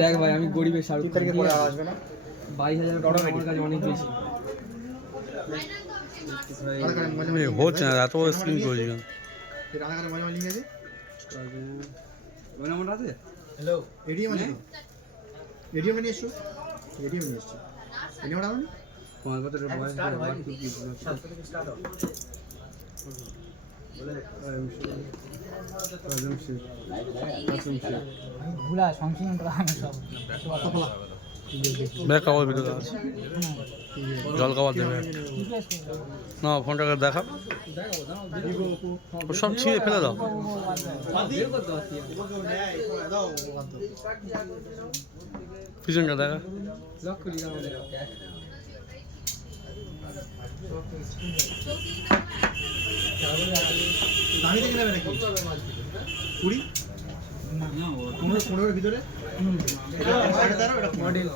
দেখ ভাই আমি গরিবের শাহরুখ খান পরে আর আসবে না 22,000 টাকা আমার কাছে অনেক বেশি হচ্ছে না এত বড় স্ক্রিন করেছি কেন রানাঘাটের মজা লিঙ্ক আছে ওই নাম্বার আছে হ্যালো এডিএম আছে এডিএম নিয়ে এসছো এডিএম নিয়ে এসছো এডিএম রাখুন তোমার কত বয়স ভুলা সংশোধন সব ব্যাগ কাগজ ভিতরে আছে জল খাবার দেবে না ফোনটাকে দেখা সব ছিঁড়ে ফেলে দাও পিছনটা দেখা দামি দেখে নেবে নাকি 20 15 ভিতরে মডেল